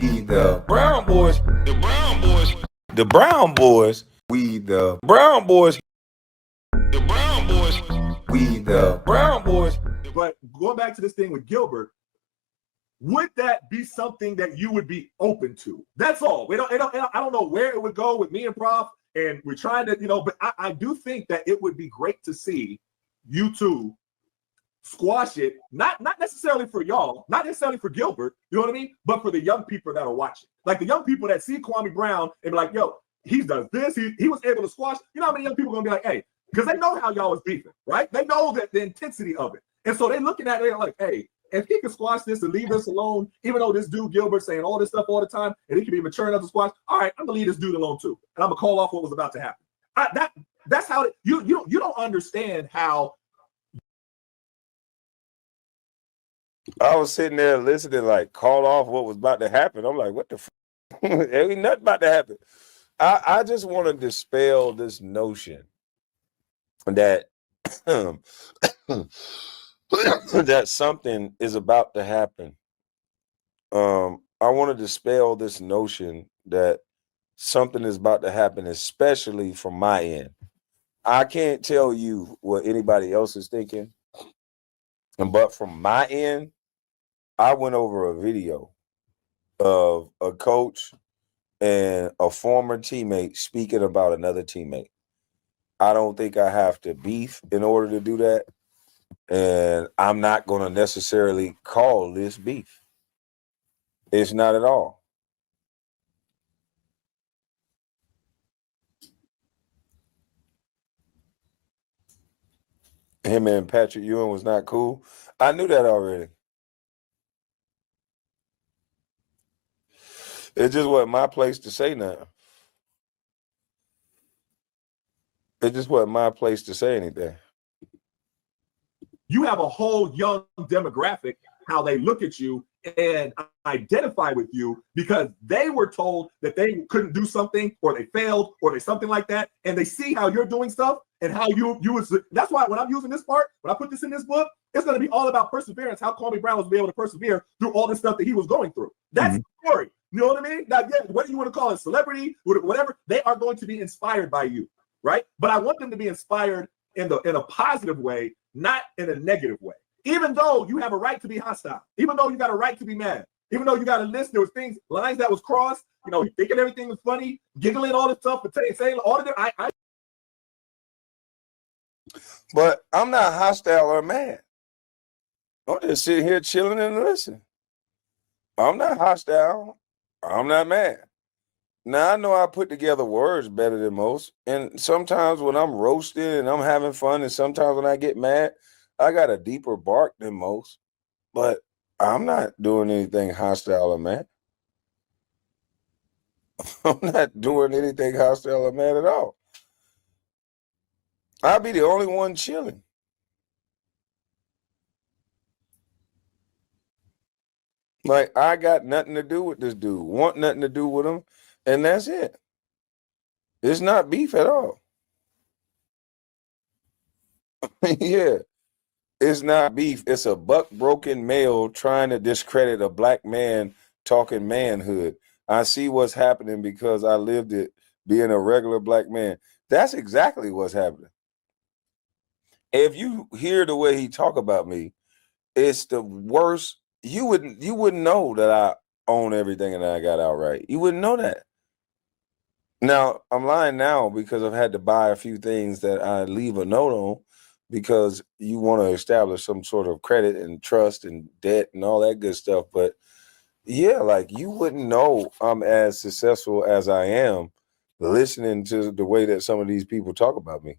We the Brown Boys. The Brown Boys. The Brown Boys. We the Brown Boys. The Brown Boys. We the Brown Boys. But going back to this thing with Gilbert, would that be something that you would be open to? That's all. I don't know where it would go with me and Prof. And we're trying to, but I do think that it would be great to see you two squash it, not necessarily for y'all, not necessarily for Gilbert, you know what I mean? But for the young people that are watching. Like the young people that see Kwame Brown and be like, yo, he does this, he was able to squash. You know how many young people are gonna be like, hey, because they know how y'all was beefing, right? They know that the intensity of it. And so they're looking at it like, hey, if he can squash this and leave us alone, even though this dude Gilbert saying all this stuff all the time, and he can be mature enough to squash, all right, I'm gonna leave this dude alone too. And I'm gonna call off what was about to happen. That's how you don't understand how. I was sitting there listening, like, call off what was about to happen. I'm like, what the Ain't nothing about to happen. I just want to dispel this notion that that something is about to happen. I want to dispel this notion that something is about to happen, especially from my end. I can't tell you what anybody else is thinking, but from my end, I went over a video of a coach and a former teammate speaking about another teammate. I don't think I have to beef in order to do that. And I'm not going to necessarily call this beef. It's not at all. Him and Patrick Ewing was not cool. I knew that already. It just wasn't my place to say nothing. It just wasn't my place to say anything. You have a whole young demographic, how they look at you and identify with you because they were told that they couldn't do something or they failed or they something like that. And they see how you're doing stuff and how you was. That's why when I'm using this part, when I put this in this book, it's going to be all about perseverance, how Kwame Brown was able to persevere through all the stuff that he was going through. That's the story. You know what I mean? Now, yeah, whether you want to call it celebrity, whatever, they are going to be inspired by you, right? But I want them to be inspired in a positive way, not in a negative way. Even though you have a right to be hostile, even though you got a right to be mad, even though you got a list, there was lines that was crossed, thinking everything was funny, giggling all this stuff, but saying all of it. But I'm not hostile or mad. I'm just sitting here chilling and listening. I'm not hostile. I'm not mad. Now, I know I put together words better than most. And sometimes when I'm roasting and I'm having fun, and sometimes when I get mad, I got a deeper bark than most. But I'm not doing anything hostile or mad. I'm not doing anything hostile or mad at all. I'll be the only one chilling. Like, I got nothing to do with this dude, want nothing to do with him, and that's it. It's not beef at all. Yeah, it's not beef. It's a buck-broken male trying to discredit a black man talking manhood. I see what's happening because I lived it being a regular black man. That's exactly what's happening. If you hear the way he talk about me, it's the worst. You wouldn't know that I own everything and I got outright. You wouldn't know that. Now, I'm lying now because I've had to buy a few things that I leave a note on because you want to establish some sort of credit and trust and debt and all that good stuff. But yeah, like you wouldn't know I'm as successful as I am listening to the way that some of these people talk about me.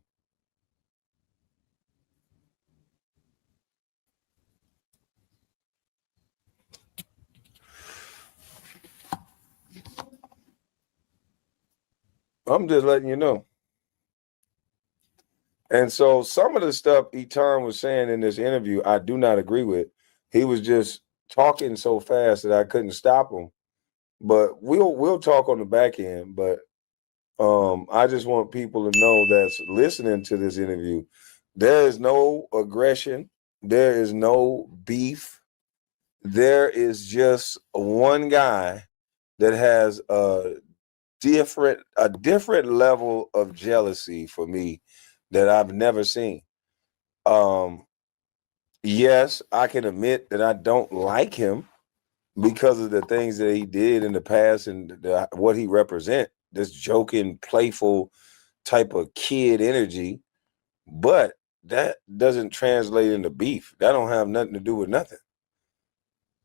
I'm just letting you know. And so some of the stuff Etan was saying in this interview, I do not agree with. He was just talking so fast that I couldn't stop him. But we'll talk on the back end. But I just want people to know that's listening to this interview, there is no aggression, there is no beef. There is just one guy that has a different level of jealousy for me that I've never seen. Um, yes, I can admit that I don't like him because of the things that he did in the past and what he represent. This joking, playful type of kid energy, but that doesn't translate into beef. That don't have nothing to do with nothing.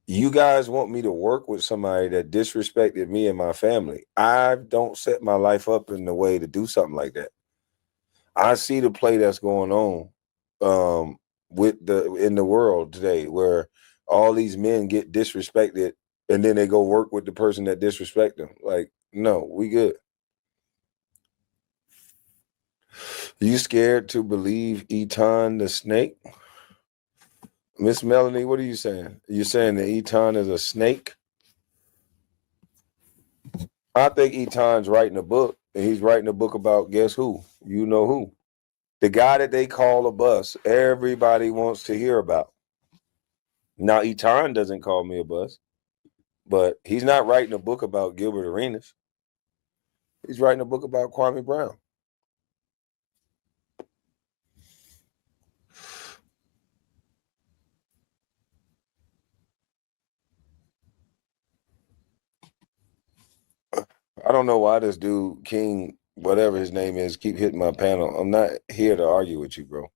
You guys want me to work with somebody that disrespected me and my family. I don't set my life up in the way to do something like that. I see the play that's going on with the in the world today, where all these men get disrespected and then they go work with the person that disrespect them. Like, no, we good. You scared to believe Etan the snake? Miss Melanie, what are you saying? You saying that Etan is a snake? I think Etan's writing a book, and he's writing a book about guess who? You know who? The guy that they call a bus, everybody wants to hear about. Now, Etan doesn't call me a bus, but he's not writing a book about Gilbert Arenas. He's writing a book about Kwame Brown. I don't know why this dude, King, whatever his name is, keep hitting my panel. I'm not here to argue with you, bro.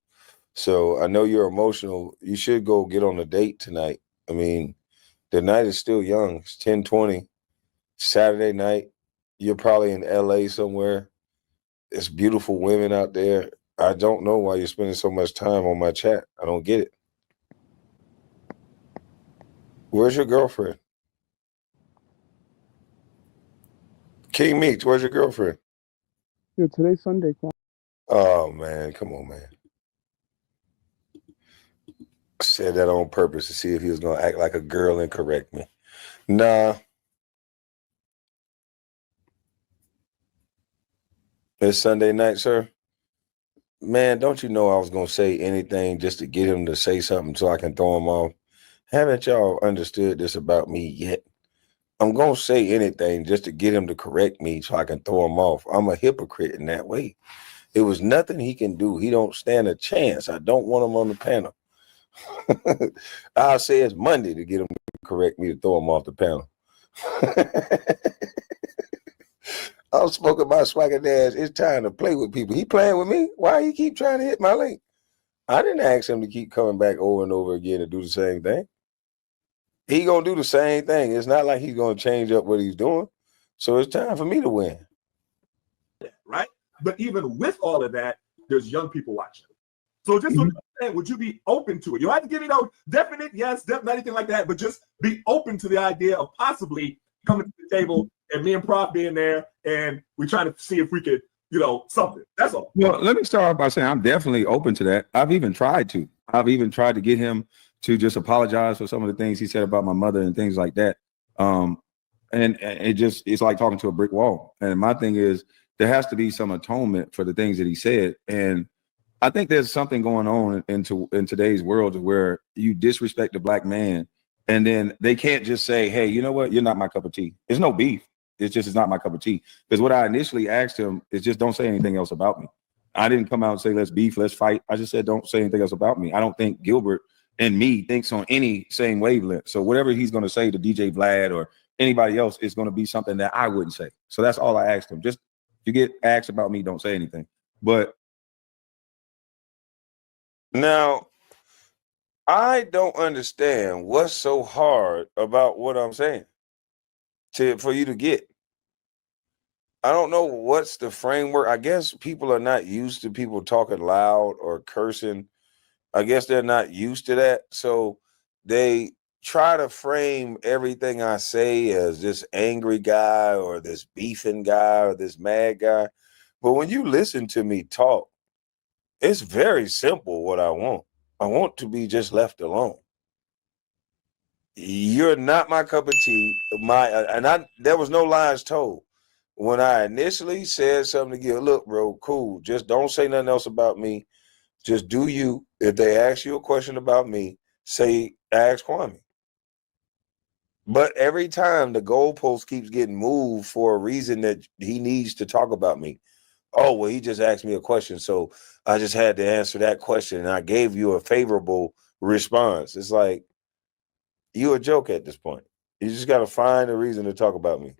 So I know you're emotional. You should go get on a date tonight. I mean, the night is still young. It's 10:20. Saturday night. You're probably in LA somewhere. It's beautiful women out there. I don't know why you're spending so much time on my chat. I don't get it. Where's your girlfriend? King Meeks, where's your girlfriend? Yeah, today's Sunday, Kwame. Oh man, come on, man. I said that on purpose to see if he was gonna act like a girl and correct me. Nah, it's Sunday night, sir. Man, don't you know I was gonna say anything just to get him to say something so I can throw him off? Haven't y'all understood this about me yet? I'm gonna say anything just to get him to correct me so I can throw him off. I'm a hypocrite in that way. It was nothing he can do. He don't stand a chance. I don't want him on the panel. I'll say it's Monday to get him to correct me to throw him off the panel. I'm smoking my swagger dash. It's time to play with people. He playing with me? Why he keep trying to hit my link? I didn't ask him to keep coming back over and over again to do the same thing. He gonna do the same thing. It's not like he's gonna change up what he's doing. So it's time for me to win. Right? But even with all of that, there's young people watching. So just so you understand, would you be open to it? You don't have to give me no definite yes, definite anything like that, but just be open to the idea of possibly coming to the table and me and Prof being there, and we're trying to see if we could, something. That's all. Well, let me start off by saying I'm definitely open to that. I've even tried to get him to just apologize for some of the things he said about my mother and things like that. And it's like talking to a brick wall. And my thing is there has to be some atonement for the things that he said. And I think there's something going on in today's world where you disrespect the black man, and then they can't just say, "Hey, you know what? You're not my cup of tea." There's no beef. It's not my cup of tea. Because what I initially asked him is just don't say anything else about me. I didn't come out and say let's beef, let's fight. I just said don't say anything else about me. I don't think Gilbert and me thinks on any same wavelength. So whatever he's going to say to DJ Vlad or anybody else is going to be something that I wouldn't say. So that's all I asked him. Just if you get asked about me, don't say anything. But Now, I don't understand what's so hard about what I'm saying for you to get. I don't know what's the framework. I guess people are not used to people talking loud or cursing. I guess they're not used to that. So they try to frame everything I say as this angry guy or this beefing guy or this mad guy. But when you listen to me talk, it's very simple what I want. I want to be just left alone. You're not my cup of tea. There was no lies told. When I initially said something to Gil, look, bro, cool. Just don't say nothing else about me. Just do you. If they ask you a question about me, ask Kwame. But every time the goalpost keeps getting moved for a reason that he needs to talk about me. Oh, well, he just asked me a question, so I just had to answer that question, and I gave you a favorable response. It's like you a joke at this point. You just got to find a reason to talk about me.